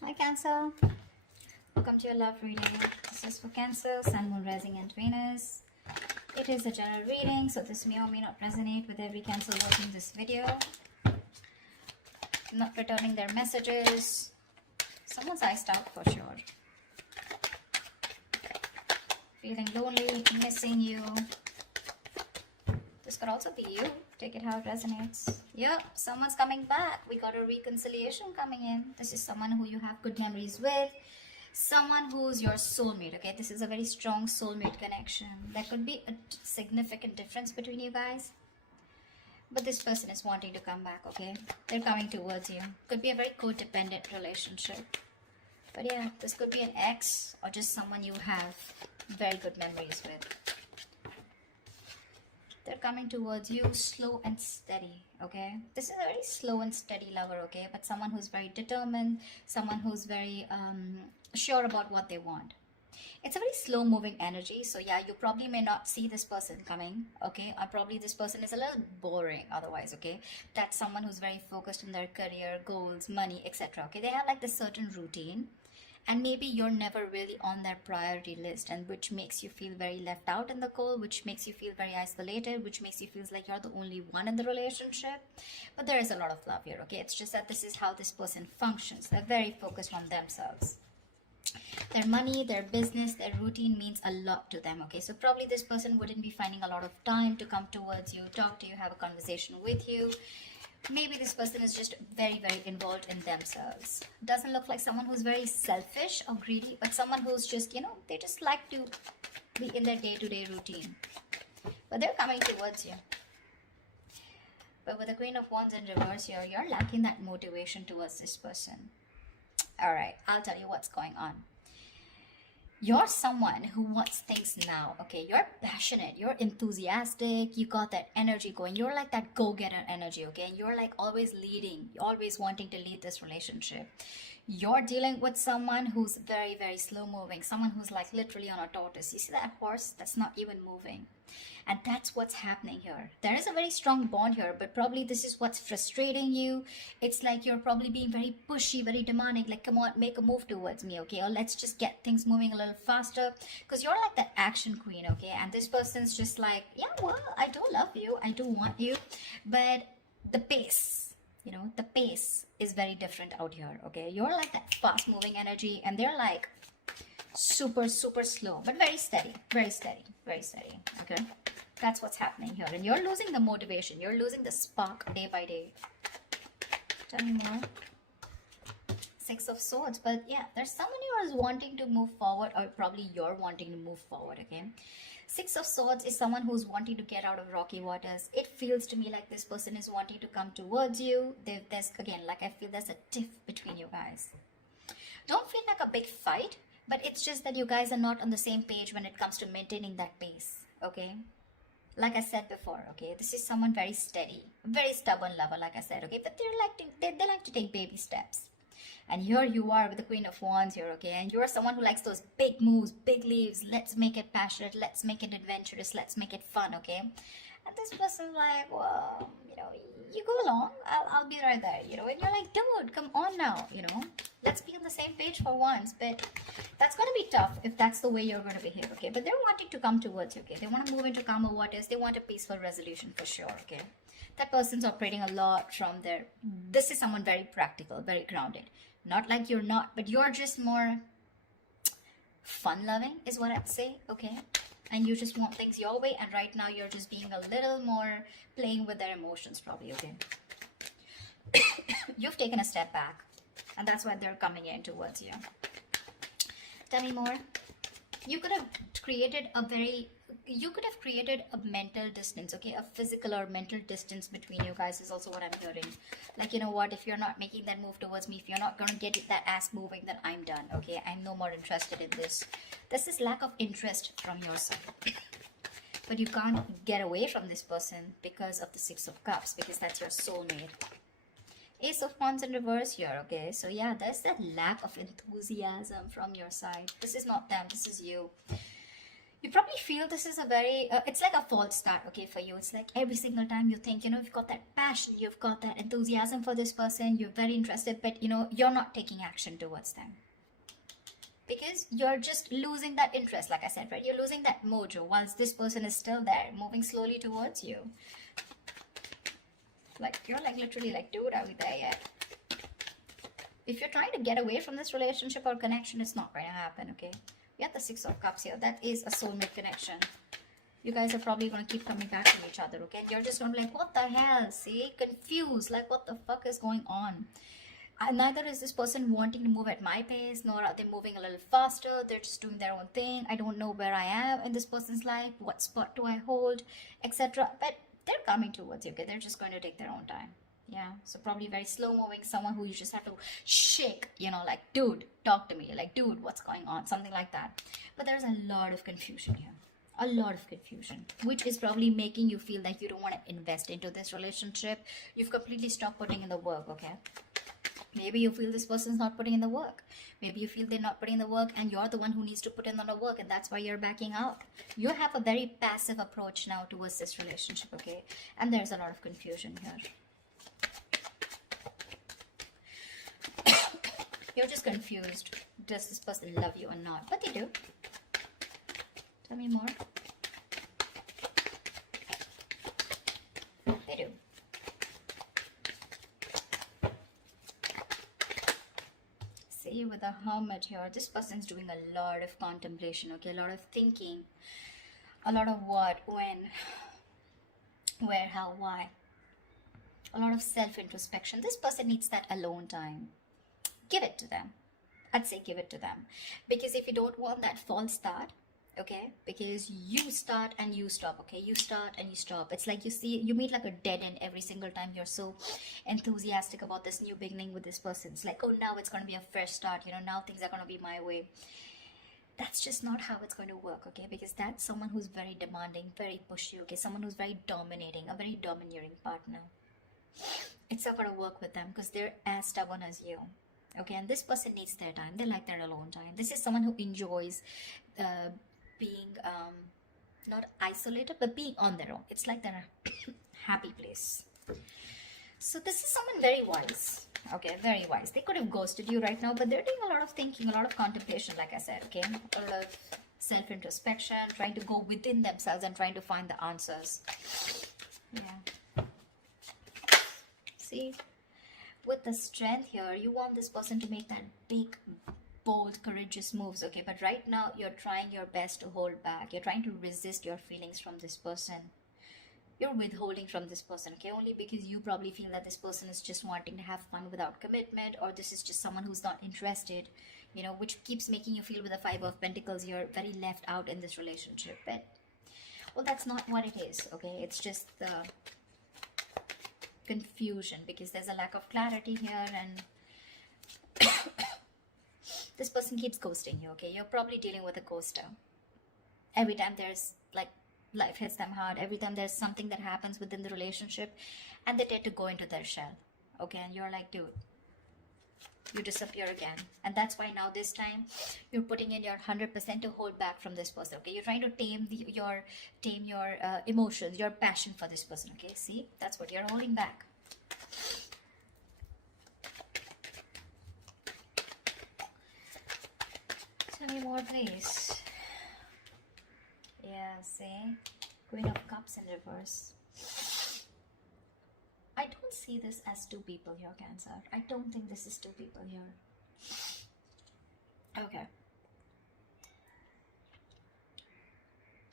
Hi Cancer, welcome to your love reading. This is for Cancer, Sun, Moon, Rising and Venus. It is a general reading, so this may or may not resonate with every Cancer watching this video. Not returning their messages. Someone's iced out for sure. Feeling lonely, missing you. This could also be you. Take it how it resonates. Yep, someone's coming back. We got a reconciliation coming in. This is someone who you have good memories with. Someone who's your soulmate, okay? This is a very strong soulmate connection. There could be a significant difference between you guys. But this person is wanting to come back, okay? They're coming towards you. Could be a very codependent relationship. But yeah, this could be an ex or just someone you have very good memories with. They're coming towards you slow and steady, okay? This is a very slow and steady lover, okay? But someone who's very determined, someone who's very sure about what they want. It's a very slow moving energy, so yeah, you probably may not see this person coming, okay? Or probably this person is a little boring otherwise, okay? That's someone who's very focused on their career, goals, money, etc., okay? They have like this certain routine. And maybe you're never really on their priority list, and which makes you feel very left out in the cold, which makes you feel very isolated, which makes you feel like you're the only one in the relationship. But there is a lot of love here, okay? It's just that this is how this person functions. They're very focused on themselves. Their money, their business, their routine means a lot to them, okay? So probably this person wouldn't be finding a lot of time to come towards you, talk to you, have a conversation with you. Maybe this person is just very, very involved in themselves. Doesn't look like someone who's very selfish or greedy, but someone who's just, you know, they just like to be in their day-to-day routine. But they're coming towards you. But with the Queen of Wands in reverse here, you're lacking that motivation towards this person. All right, I'll tell you what's going on. You're someone who wants things now, okay? You're passionate, you're enthusiastic, you got that energy going. You're like that go-getter energy, okay? And you're like always leading, always wanting to lead this relationship. You're dealing with someone who's very, very slow moving, someone who's like literally on a tortoise. You see that horse that's not even moving? And that's what's happening here. There is a very strong bond here, but probably this is what's frustrating you. It's like you're probably being very pushy, very demanding, like, come on, make a move towards me, okay? Or let's just get things moving a little faster. Because you're like that action queen, okay? And this person's just like, yeah, well, I do love you, I do want you. But the pace, you know, the pace is very different out here, okay? You're like that fast moving energy, and they're like super, super slow, but very steady, very steady, very steady, okay? That's what's happening here. And you're losing the motivation. You're losing the spark day by day. Tell me more. Six of Swords. But yeah, there's someone who is wanting to move forward, or probably you're wanting to move forward, okay? Six of Swords is someone who's wanting to get out of rocky waters. It feels to me like this person is wanting to come towards you. There's, again, like I feel there's a tiff between you guys. Don't feel like a big fight, but it's just that you guys are not on the same page when it comes to maintaining that pace, okay? Like I said before, okay, this is someone very steady, very stubborn lover, like I said, okay, but they like to take baby steps. And here you are with the Queen of Wands here, okay, and you're someone who likes those big moves, big leaves. Let's make it passionate, let's make it adventurous, let's make it fun, okay? And this person's like, well, you know, you go along, I'll be right there, you know, and you're like, dude, come on now, you know, let's be on the same page for once. But that's going to be tough if that's the way you're going to behave, okay? But they're wanting to come towards you, okay? They want to move into calmer waters. They want a peaceful resolution for sure, okay? That person's operating a lot from their, this is someone very practical, very grounded. Not like you're not, but you're just more fun-loving is what I'd say, okay? And you just want things your way, and right now you're just being a little more playing with their emotions probably, okay? You've taken a step back, and that's why they're coming in towards you. Tell me more. You could have created a mental distance, okay? A physical or mental distance between you guys is also what I'm hearing. Like, you know what, if you're not making that move towards me, if you're not going to get that ass moving, then I'm done, okay? I'm no more interested in this. This is lack of interest from your side. But you can't get away from this person because of the Six of Cups, because that's your soulmate. Ace of Wands in reverse here, okay? So yeah, there's that lack of enthusiasm from your side. This is not them, this is you. You probably feel this is a very it's like a false start, okay, for you. It's like every single time you think, you've got that passion, you've got that enthusiasm for this person, you're very interested, but you're not taking action towards them because you're just losing that interest. Like I said, right, you're losing that mojo whilst this person is still there, moving slowly towards you. Like, you're like literally like, dude, are we there yet? If you're trying to get away from this relationship or connection, it's not going to happen, okay? We have the Six of Cups here. That is a soulmate connection. You guys are probably going to keep coming back to each other, okay? And you're just going to be like, what the hell? See? Confused. Like, what the fuck is going on? Neither is this person wanting to move at my pace, nor are they moving a little faster. They're just doing their own thing. I don't know where I am in this person's life. What spot do I hold? Etc. But they're coming towards you, okay? They're just going to take their own time. Yeah, so probably very slow moving, someone who you just have to shake, like, dude, talk to me, like, dude, what's going on, something like that. But there's a lot of confusion here, a lot of confusion, which is probably making you feel like you don't want to invest into this relationship. You've completely stopped putting in the work, okay? Maybe you feel this person's not putting in the work. Maybe you feel they're not putting in the work and you're the one who needs to put in the work, and that's why you're backing out. You have a very passive approach now towards this relationship, okay? And there's a lot of confusion here. You're just confused. Does this person love you or not? But they do. Tell me more. They do. See, with a Hermit here, this person's doing a lot of contemplation, okay? A lot of thinking. A lot of what, when, where, how, why. A lot of self-introspection. This person needs that alone time. Give it to them. I'd say give it to them. Because if you don't want that false start, okay, because you start and you stop, okay, you start and you stop. It's like you meet like a dead end every single time you're so enthusiastic about this new beginning with this person. It's like, oh, now it's going to be a fresh start, now things are going to be my way. That's just not how it's going to work, okay, because that's someone who's very demanding, very pushy, okay, someone who's very dominating, a very domineering partner. It's not going to work with them because they're as stubborn as you. Okay, and this person needs their time. They like their alone time. This is someone who enjoys being not isolated, but being on their own. It's like their happy place. So this is someone very wise. Okay, very wise. They could have ghosted you right now, but they're doing a lot of thinking, a lot of contemplation, like I said, okay? A lot of self-introspection, trying to go within themselves and trying to find the answers. Yeah. See? With the Strength here, you want this person to make that big, bold, courageous moves, okay? But right now, you're trying your best to hold back. You're trying to resist your feelings from this person. You're withholding from this person, okay? Only because you probably feel that this person is just wanting to have fun without commitment, or this is just someone who's not interested, which keeps making you feel with the Five of Pentacles, you're very left out in this relationship. But, well, that's not what it is, okay? It's just the confusion because there's a lack of clarity here, and this person keeps ghosting you, okay? You're probably dealing with a ghoster. Every time there's like life hits them hard, every time there's something that happens within the relationship, and they tend to go into their shell, okay? And you're like, dude, you disappear again. And that's why now this time you're putting in your 100% to hold back from this person, okay? You're trying to tame your emotions, your passion for this person, okay? See, that's what you're holding back. Tell me more, please. Yeah, see, Queen of Cups in reverse. I don't see this as two people here, Cancer. I don't think this is two people here. Okay.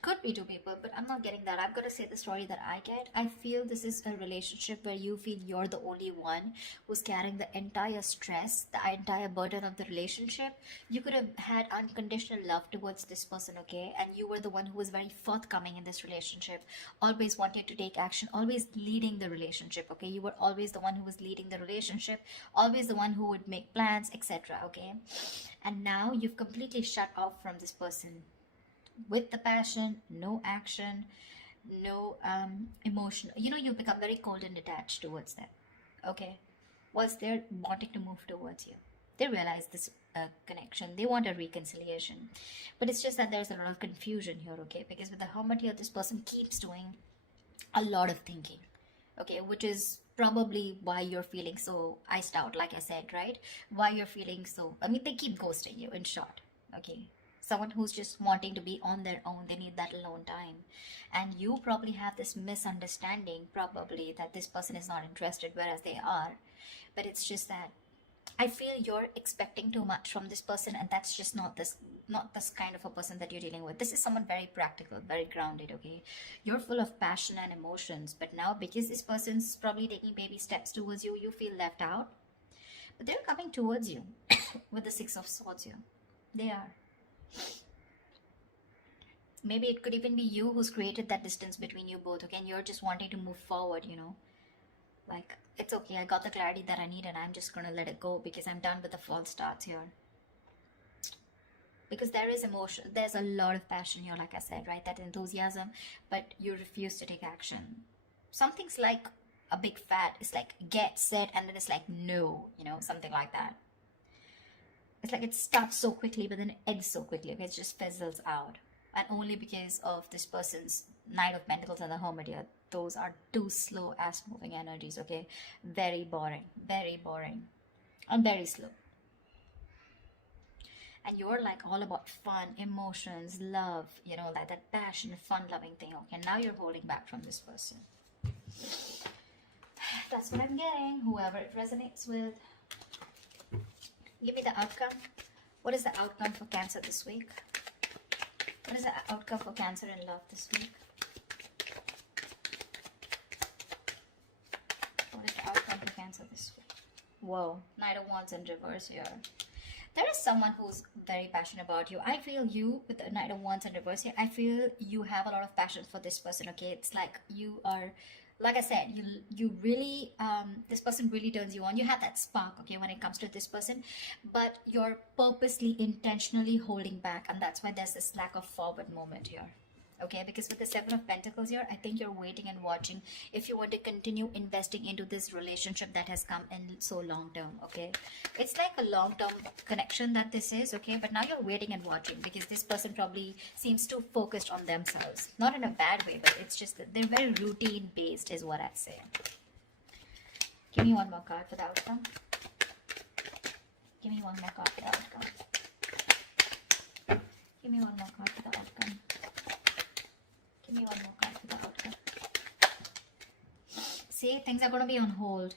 Could be two people, but I'm not getting that. I'm going to say the story that I get. I feel this is a relationship where you feel you're the only one who's carrying the entire stress, the entire burden of the relationship. You could have had unconditional love towards this person, okay? And you were the one who was very forthcoming in this relationship, always wanted to take action, always leading the relationship, okay? You were always the one who was leading the relationship, always the one who would make plans, etc., okay? And now you've completely shut off from this person. With the passion, no action, no emotion. You become very cold and detached towards them, okay? Whilst they're wanting to move towards you. They realize this connection. They want a reconciliation. But it's just that there's a lot of confusion here, okay? Because with the Hermit here, this person keeps doing a lot of thinking, okay? Which is probably why you're feeling so iced out, like I said, right? Why you're feeling so, I mean, they keep ghosting you, in short, okay? Someone who's just wanting to be on their own, they need that alone time. And you probably have this misunderstanding, probably, that this person is not interested, whereas they are. But it's just that I feel you're expecting too much from this person, and that's just not this kind of a person that you're dealing with. This is someone very practical, very grounded, okay? You're full of passion and emotions, but now because this person's probably taking baby steps towards you, you feel left out. But they're coming towards you with the Six of Swords here. They are. Maybe it could even be you who's created that distance between you both, okay? And you're just wanting to move forward, you know? Like, it's okay, I got the clarity that I need and I'm just gonna let it go because I'm done with the false starts here. Because there is emotion, there's a lot of passion here, like I said, right? That enthusiasm, but you refuse to take action. Something's like a big fat, it's like get, set, and then it's like no, you know, something like that. It's like it starts so quickly, but then it ends so quickly, okay? It just fizzles out. And only because of this person's Knight of Pentacles and the Hermit here. Those are two slow ass moving energies, okay? Very boring, and very slow. And you're like all about fun, emotions, love, you know, like that passion, fun loving thing, okay? Now you're holding back from this person. That's what I'm getting. Whoever it resonates with, give me the outcome. What is the outcome for Cancer this week? What is the outcome for Cancer in love this week? What is the outcome for Cancer this week? Whoa, Knight of Wands in reverse here. There is someone who's very passionate about you. I feel you, with the Knight of Wands in reverse here, I feel you have a lot of passion for this person, okay? It's like you are, like I said, you really, this person really turns you on. You have that spark, okay, when it comes to this person, but you're purposely, intentionally holding back, and that's why there's this lack of forward moment here. Okay, because with the Seven of Pentacles here, I think you're waiting and watching if you want to continue investing into this relationship that has come in so long term, okay? It's like a long-term connection that this is, okay? But now you're waiting and watching because this person probably seems too focused on themselves. Not in a bad way, but it's just that they're very routine-based is what I'd say. Give me one more card for the outcome. Give me one more card for the outcome. Give me one more card for the outcome. Give me one more card for the outcome. See, things are going to be on hold.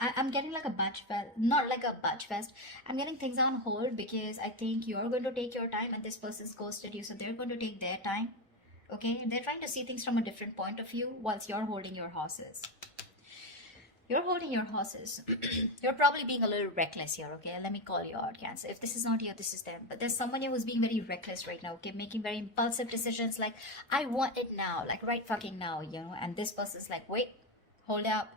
I'm getting like a batch fest, not like a batch fest. I'm getting things on hold because I think you're going to take your time and this person's ghosted you, so they're going to take their time. Okay, they're trying to see things from a different point of view whilst you're holding your horses. You're holding your horses. You're probably being a little reckless here, okay? Let me call you out, Cancer. If this is not you, this is them. But there's someone here who's being very reckless right now, okay? Making very impulsive decisions like, I want it now, like right fucking now, you know? And this person's like, wait, hold up.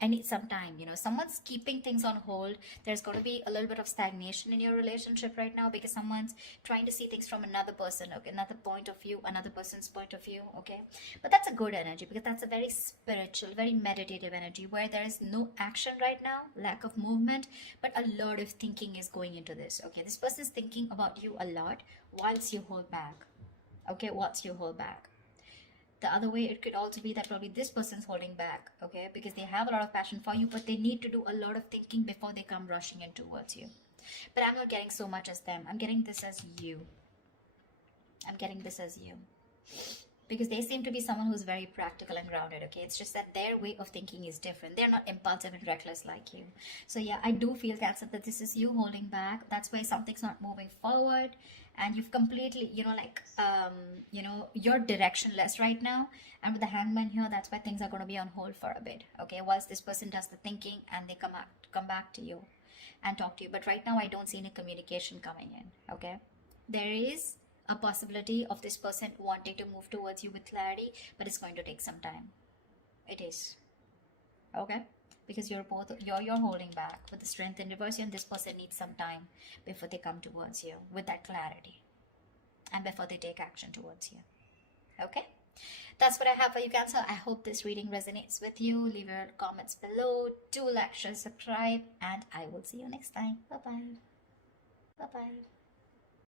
I need some time, you know. Someone's keeping things on hold. There's going to be a little bit of stagnation in your relationship right now because someone's trying to see things from another person, okay, another point of view, another person's point of view, okay? But that's a good energy because that's a very spiritual, very meditative energy where there is no action right now, lack of movement, but a lot of thinking is going into this, okay? This person's thinking about you a lot whilst you hold back, okay, whilst you hold back. The other way, it could also be that probably this person's holding back, okay, because they have a lot of passion for you, but they need to do a lot of thinking before they come rushing in towards you. But I'm not getting so much as them. I'm getting this as you. I'm getting this as you. Because they seem to be someone who's very practical and grounded, okay? It's just that their way of thinking is different. They're not impulsive and reckless like you. So yeah, I do feel, Cancer, that this is you holding back. That's why something's not moving forward. And you've completely, you know, like, you know, you're directionless right now. And with the Hangman here, that's why things are going to be on hold for a bit, okay? Whilst this person does the thinking and they come back to you and talk to you. But right now, I don't see any communication coming in, okay? There is a possibility of this person wanting to move towards you with clarity, but it's going to take some time. It is, okay? Because you're holding back with the Strength in reverse, and this person needs some time before they come towards you with that clarity and before they take action towards you, okay? That's what I have for you, Cancer. I hope this reading resonates with you. Leave your comments below. Do like, share, subscribe, and I will see you next time. Bye bye. Bye bye.